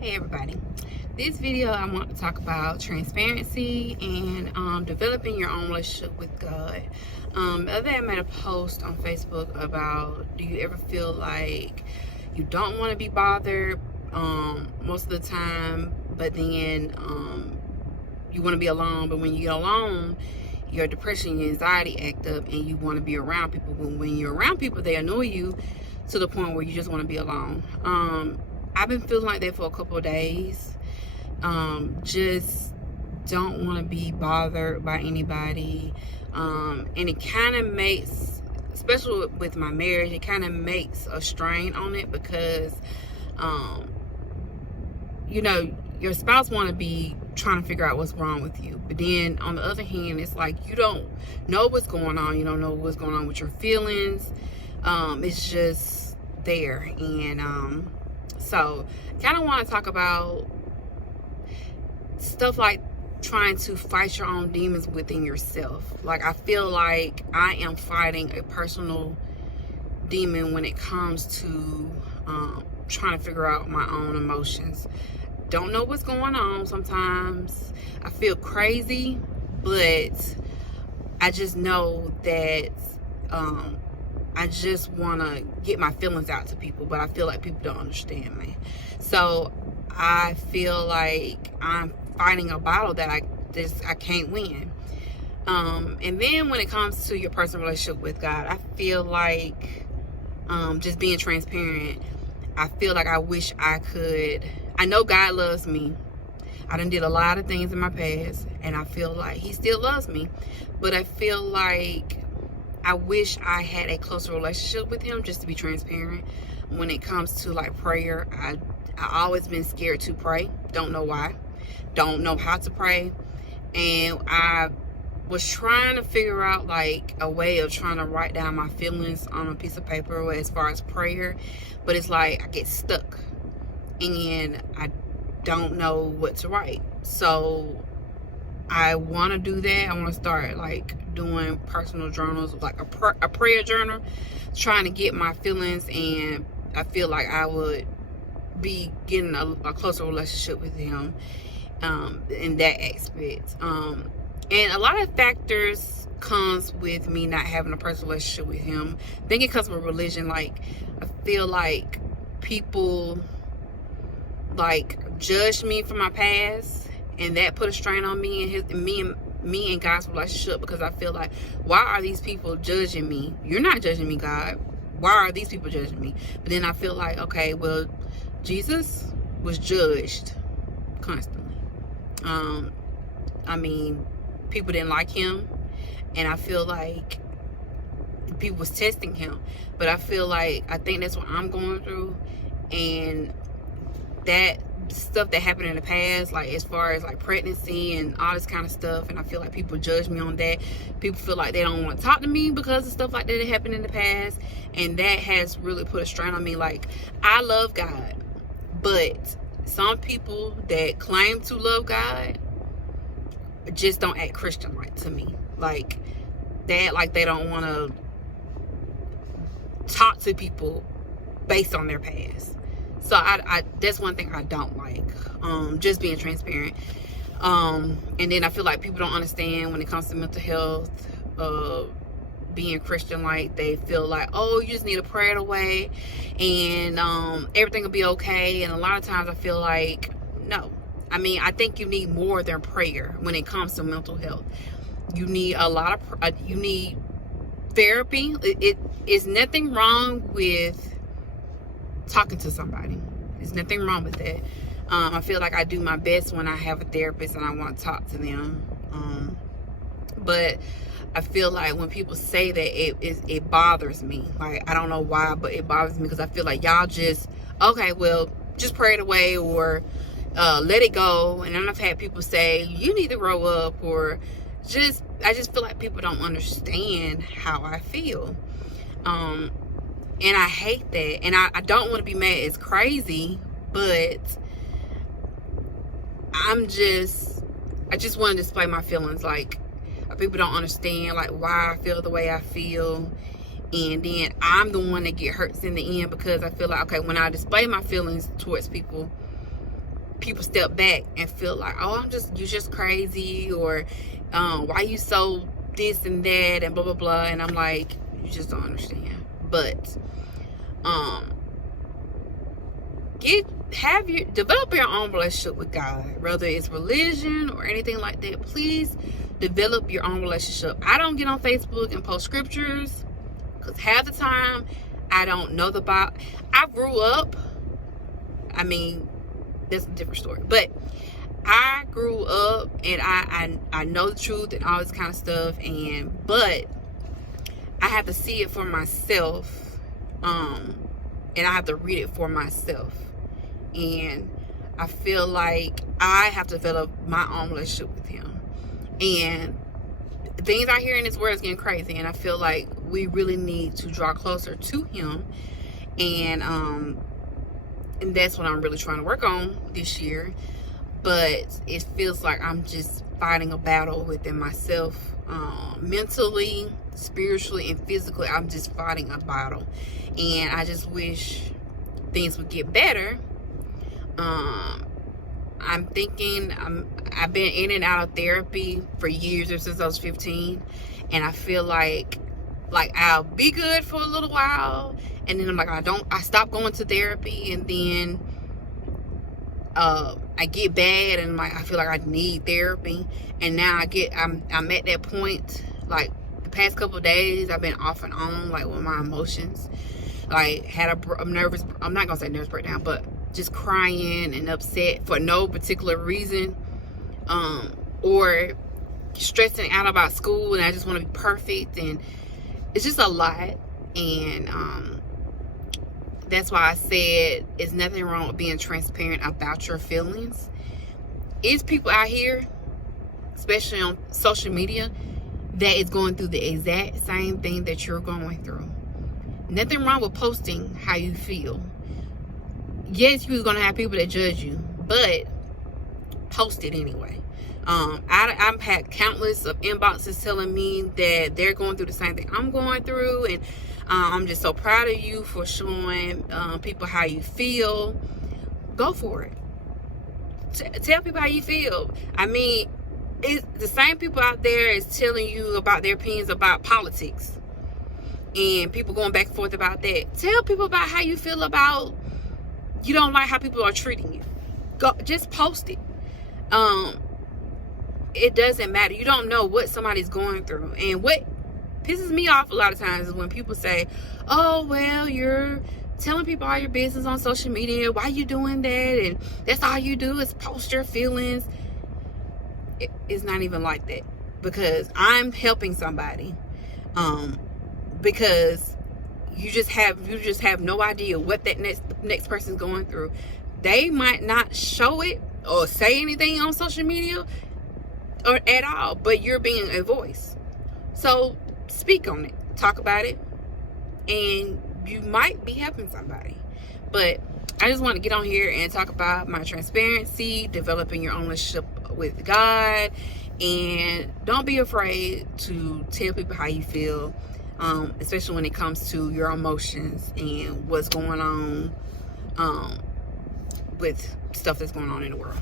Hey everybody, this video I want to talk about transparency and developing your own relationship with God. The other day I made a post on Facebook about, do you ever feel like you don't want to be bothered most of the time, but then you want to be alone, but when you get alone, your depression and your anxiety act up and you want to be around people. When you're around people, they annoy you to the point where you just want to be alone. I've been feeling like that for a couple of days. Just don't want to be bothered by anybody. And it kind of makes, especially with my marriage, it kind of makes a strain on it because, you know, your spouse want to be trying to figure out what's wrong with you. But then on the other hand, it's like you don't know what's going on. You don't know what's going on with your feelings. It's just there. And so kind of want to talk about stuff like trying to fight your own demons within yourself. Like, I feel like I am fighting a personal demon when it comes to trying to figure out my own emotions. Don't know what's going on sometimes. I feel crazy, but I just know that I just want to get my feelings out to people, but I feel like people don't understand me. So I feel like I'm fighting a battle that I can't win. And then when it comes to your personal relationship with God, I feel like just being transparent, I feel like I wish I could. I know God loves me. I done did a lot of things in my past, and I feel like he still loves me. But I feel like I wish I had a closer relationship with him, just to be transparent. When it comes to like prayer, I always been scared to pray. Don't know why. Don't know how to pray. And I was trying to figure out like a way of trying to write down my feelings on a piece of paper as far as prayer. But it's like I get stuck and I don't know what to write. So I want to do that. I want to start like doing personal journals, like a prayer journal, trying to get my feelings, and I feel like I would be getting a closer relationship with him in that aspect. And a lot of factors comes with me not having a personal relationship with him. I think it comes with religion. Like, I feel like people like judged me for my past, and that put a strain on me and me and God's relationship, because I feel like, why are these people judging me? You're not judging me, God. Why are these people judging me? But then I feel like, okay, well, Jesus was judged constantly. I mean, people didn't like him, and I feel like people was testing him. But I feel like, I think that's what I'm going through, and that stuff that happened in the past, like as far as like pregnancy and all this kind of stuff, and I feel like people judge me on that. People feel like they don't want to talk to me because of stuff like that happened in the past, and that has really put a strain on me. Like, I love God, but some people that claim to love God just don't act Christian like to me. Like, they act like they don't want to talk to people based on their past. So I that's one thing I don't like, just being transparent. And then I feel like people don't understand when it comes to mental health, being Christian. Like, they feel like, oh, you just need to pray it away and everything will be okay. And a lot of times I feel like, no. I mean, I think you need more than prayer when it comes to mental health. You need a lot of, you need therapy. It is nothing wrong with talking to somebody. There's nothing wrong with that. I feel like I do my best when I have a therapist and I want to talk to them. But I feel like when people say that, it bothers me. Like, I don't know why, but it bothers me because I feel like y'all just, okay, well, just pray it away, or let it go. And then I've had people say, you need to grow up, or I just feel like people don't understand how I feel. And I hate that. And I don't want to be mad. It's crazy, but I just want to display my feelings. Like, people don't understand like why I feel the way I feel. And then I'm the one that get hurt in the end, because I feel like, okay, when I display my feelings towards people, people step back and feel like, oh, you're just crazy, or why you so this and that and blah blah blah. And I'm like, you just don't understand. But develop your own relationship with God, whether it's religion or anything like that. Please develop your own relationship. I don't get on Facebook and post scriptures because half the time I don't know the Bible. I grew up, I mean, that's a different story, but I grew up and I know the truth and all this kind of stuff, but I have to see it for myself, and I have to read it for myself. And I feel like I have to develop my own relationship with him. And things I hear in this world is getting crazy, and I feel like we really need to draw closer to him. And that's what I'm really trying to work on this year. But it feels like I'm just fighting a battle within myself, mentally, spiritually, and physically. I'm just fighting a battle, and I just wish things would get better. I'm thinking I've been in and out of therapy for years, or since I was 15, and I feel like I'll be good for a little while, and then I'm like, I stop going to therapy, and then I get bad, and I feel like I need therapy. And now I'm at that point. Like the past couple of days, I've been off and on, like with my emotions. Like had a nervous, I'm not gonna say nervous breakdown, but just crying and upset for no particular reason, or stressing out about school, and I just want to be perfect, and it's just a lot. And that's why I said it's nothing wrong with being transparent about your feelings. It's people out here, especially on social media, that is going through the exact same thing that you're going through. Nothing wrong with posting how you feel. Yes, you're gonna have people that judge you, but post it anyway. I've had countless of inboxes telling me that they're going through the same thing I'm going through, and I'm just so proud of you for showing people how you feel. Go for it. Tell people how you feel. I mean, it's the same people out there is telling you about their opinions about politics, and people going back and forth about that. Tell people about how you feel about, you don't like how people are treating you. Go, just post it. It doesn't matter. You don't know what somebody's going through. And what pisses me off a lot of times is when people say, oh, well, you're telling people all your business on social media. Why are you doing that? And that's all you do is post your feelings. It's not even like that, because I'm helping somebody. Because you just have no idea what that next person's going through. They might not show it or say anything on social media or at all, but you're being a voice. So speak on it, talk about it, and you might be helping somebody. But I just want to get on here and talk about my transparency, developing your own relationship with God, and don't be afraid to tell people how you feel, especially when it comes to your emotions and what's going on with stuff that's going on in the world.